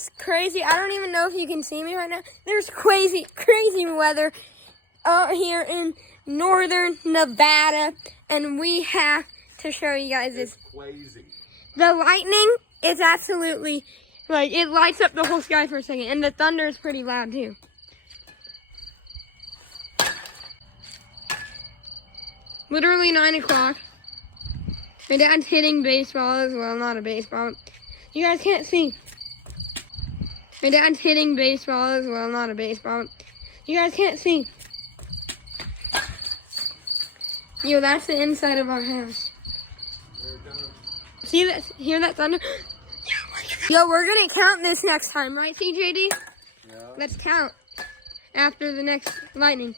There's crazy, I don't even know if you can see me right now. There's crazy weather out here in northern Nevada. And we have to show you guys this. It's crazy. The lightning is absolutely, like, it lights up the whole sky for a second. And the thunder is pretty loud too. Literally 9 o'clock. My dad's hitting baseball as well, not a baseball. You guys can't see. My dad's hitting baseball as well, not a baseball. You guys can't see. Yo, that's the inside of our house. See that? Hear that thunder? Yo, we're gonna count this next time, right, CJD? Yeah. Let's count after the next lightning.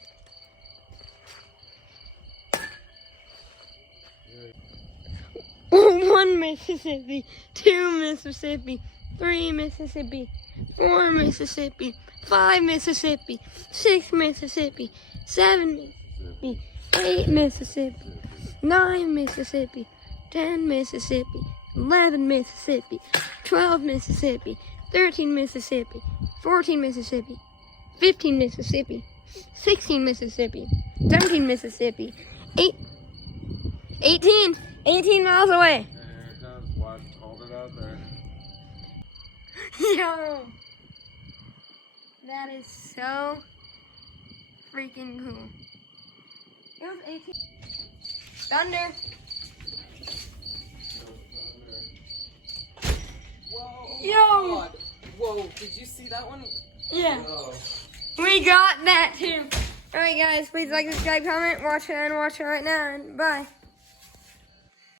1 Mississippi, 2 Mississippi, 3 Mississippi, 4 Mississippi, 5 Mississippi, 6 Mississippi, 7 Mississippi, 8 Mississippi, 9 Mississippi, 10 Mississippi, 11 Mississippi, 12 Mississippi, 13 Mississippi, 14 Mississippi, 15 Mississippi, 16 Mississippi, 17 Mississippi, 18 miles away. And here it comes. Watch. Hold it out there. Yo, that is so freaking cool. It was 18. Thunder. Whoa. Yo. God. Whoa, did you see that one? Yeah, Whoa. we got that too. All right, guys, please like, subscribe, comment, watch it, and watch it right now, and bye.